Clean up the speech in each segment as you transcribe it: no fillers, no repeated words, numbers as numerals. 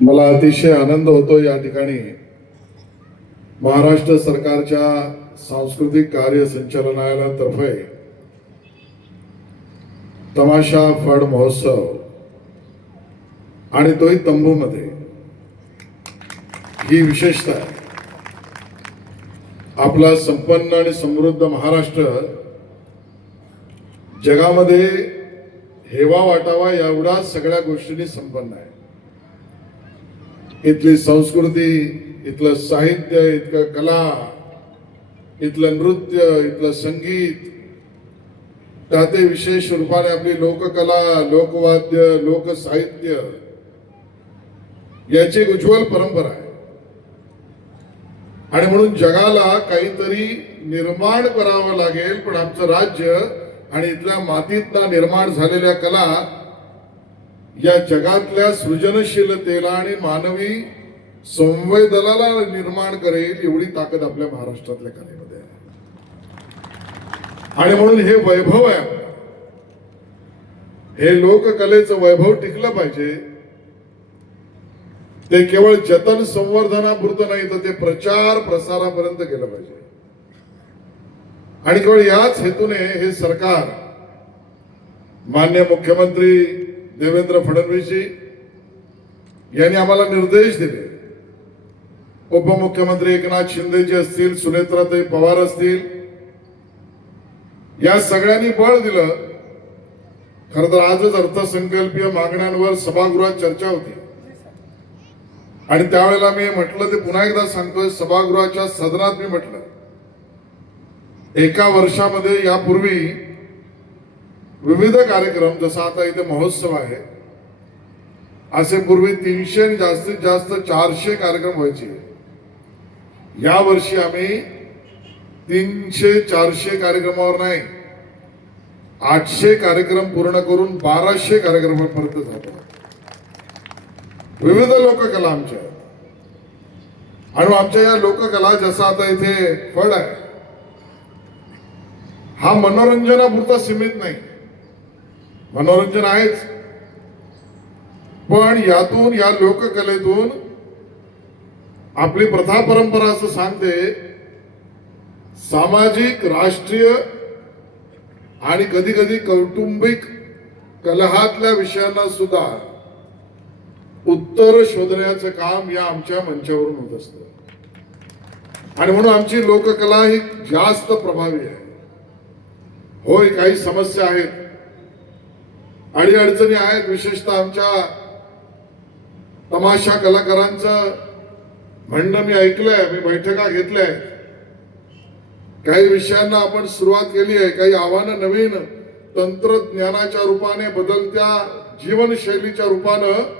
मला अतिशय आनंद होतो या ठिकाणी महाराष्ट्र सरकारच्या सांस्कृतिक कार्य संचालनालयातर्फे तमाशा फड महोत्सव आणि तोही तंबूमध्ये ही विशेषता आहे. आपला संपन्न आणि समृद्ध महाराष्ट्र जगामध्ये हेवा वाटावा एवढा सगळ्या गोष्टींनी संपन्न आहे. इथली संस्कृती, इथलं साहित्य, इथलं कला, इथलं नृत्य, इथलं संगीत, त्याते विशेष रूपाने आपली लोककला, लोकवाद्य, लोकसाहित्य याची एक उज्ज्वल परंपरा आहे. आणि म्हणून जगाला काहीतरी निर्माण करावं लागेल, पण आमचं राज्य आणि इथल्या मातीतनं निर्माण झालेल्या कला या जगातल्या सृजनशीलतेला आणि मानवी संवेदनाला निर्माण करेल एवढी ताकद आपल्या महाराष्ट्रातल्या कलेमध्ये आहे. आणि म्हणून हे वैभव आहे, हे लोककलेचं वैभव टिकलं पाहिजे. ते केवळ जतन संवर्धनापुरतं नाही, तर ते प्रचार प्रसारापर्यंत गेलं पाहिजे. आणि केवळ याच हेतूने हे सरकार, माननीय मुख्यमंत्री देवेंद्र फडणवीसजी यांनी आम्हाला निर्देश दिले. उपमुख्यमंत्री एकनाथ शिंदेजी असतील, सुनेत्राताई पवार असतील, या सगळ्यांनी बळ दिलं. खरं तर आजच अर्थसंकल्पीय मागण्यांवर सभागृहात चर्चा होती आणि त्यावेळेला मी म्हटलं, ते पुन्हा एकदा सांगतोय, सभागृहाच्या सदनात मी म्हटलं, एका वर्षामध्ये यापूर्वी विविध कार्यक्रम, जसं आता इथे महोत्सव आहे, असे पूर्वी 300 आणि जास्तीत जास्त 400 कार्यक्रम व्हायचे. या वर्षी आम्ही 300-400 कार्यक्रमावर नाही, 800 कार्यक्रम पूर्ण करून 1200 कार्यक्रमापर्यंत जातो. विविध लोककला आमच्या आणि आमच्या या लोककला, जसं आता इथे फड आहे, हा मनोरंजनापुरता सीमित नाही. मनोरंजन आहेच, पण यातून, या लोककलेतून आपली प्रथा परंपरा असं सांगते, सामाजिक, राष्ट्रीय आणि कधी कधी कौटुंबिक कलहातल्या विषयांना सुद्धा उत्तर शोधण्याचं काम या आमच्या मंचावरून होत असतं. आणि म्हणून आमची लोककला ही जास्त प्रभावी आहे. होय, काही समस्या आहेत, अडीअडचणी आहेत. विशेषतः आमच्या तमाशा कलाकारांचं म्हणणं मी ऐकलंय, मी बैठका घेतल्या, काही विषयांना आपण सुरुवात केली आहे, काही आव्हानं नवीन तंत्रज्ञानाच्या रूपाने, बदलत्या जीवनशैलीच्या रूपानं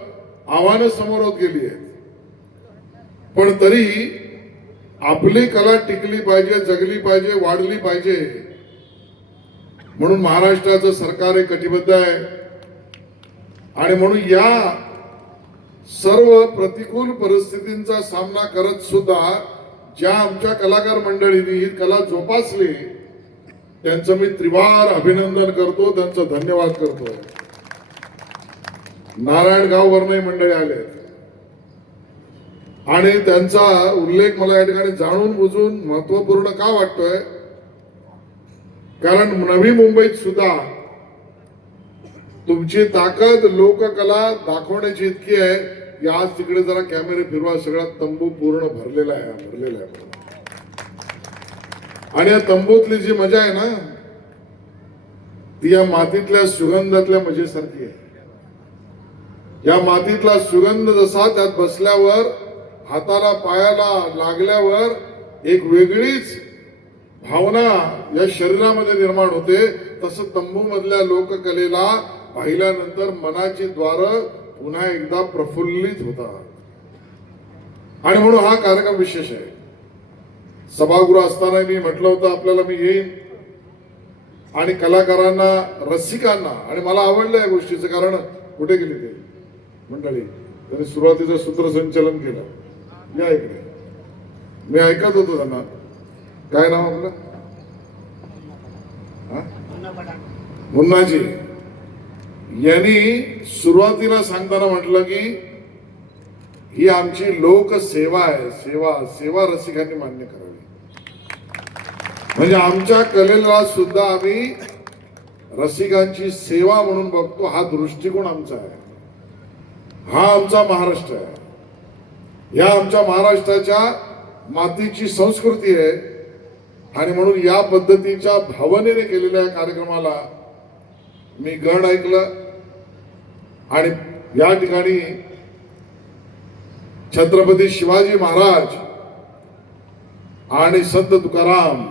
आव्हानं समोर होत गेली आहेत. पण तरी आपली कला टिकली पाहिजे, जगली पाहिजे, वाढली पाहिजे. म्हणून महाराष्ट्राचं सरकार हे कटिबद्ध आहे. आणि म्हणून या सर्व प्रतिकूल परिस्थितींचा सामना करत सुद्धा ज्या आमच्या कलाकार मंडळींनी ही कला जोपासली, त्यांचं मी त्रिवार अभिनंदन करतो, त्यांचं धन्यवाद करतो. नारायणगाववरनही मंडळी आले आणि त्यांचा उल्लेख मला या ठिकाणी जाणून बुजून महत्वपूर्ण का वाटतोय, कारण नवी मुंबईत सुद्धा तुमची ताकद लोककला दाखवण्याची इतकी आहे की आज तिकडे जरा कॅमेरे फिरवा, सगळा तंबू पूर्ण भरलेला आहे. आणि या तंबूतली जी मजा आहे ना, ती या मातीतल्या सुगंधातल्या मजेसारखी आहे. या मातीतला सुगंध जसा त्यात बसल्यावर, हाताला पायाला लागल्यावर एक वेगळीच भावना या शरीरामध्ये निर्माण होते, तसं तंबू मधल्या लोककलेला पाहिल्यानंतर मनाची द्वारं पुन्हा एकदा प्रफुल्लित होतात. आणि म्हणून हा कार्यक्रम विशेष आहे. सभागृह असताना मी म्हटलं होतं आपल्याला, मी येईन आणि कलाकारांना, रसिकांना, आणि मला आवडलं या गोष्टीचं, कारण कुठे गेली ते मंडळी, त्यांनी सुरुवातीचं सूत्रसंचलन केलं. या इकडे मी ऐकत होतो त्यांना. काय नाव आपलं? मुन्नाजी यांनी सुरुवातीला सांगताना म्हटलं की ही आमची लोकसेवा आहे. सेवा सेवा रसिकांनी मान्य करावी. म्हणजे आमच्या कलेला सुद्धा आम्ही रसिकांची सेवा म्हणून बघतो. हा दृष्टिकोन आमचा आहे. हा आमचा महाराष्ट्र आहे. या आमच्या महाराष्ट्राच्या मातीची संस्कृती आहे. आणि म्हणून या पद्धतीच्या भावनेने केलेल्या कार्यक्रमाला मी गण ऐकलं आणि या ठिकाणी छत्रपती शिवाजी महाराज आणि संत तुकाराम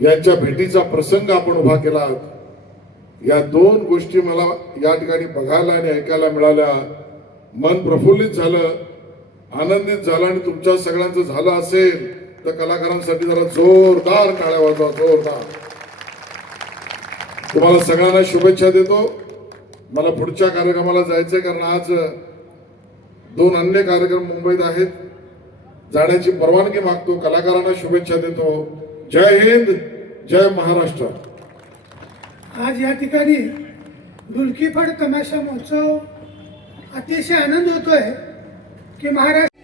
यांच्या भेटीचा प्रसंग आपण उभा केला. या दोन गोष्टी मला या ठिकाणी बघायला आणि ऐकायला मिळाल्या. मन प्रफुल्लित झालं, आनंदित झालं. आणि तुमच्या सगळ्यांचं झालं असेल तर कलाकारांसाठी जरा जोरदार टाळ्या वाजवा. जोरदार. तुम्हाला सगळ्यांना शुभेच्छा देतो. मला पुढच्या कार्यक्रमाला जायचंय कारण आज 2 अन्य कार्यक्रम मुंबईत आहेत. जाण्याची परवानगी मागतो. कलाकारांना शुभेच्छा देतो. जय हिंद, जय महाराष्ट्र. आज या ठिकाणी ढुलकीफड तमाशा महोत्सव अतिशय आनंद होतोय की महाराष्ट्र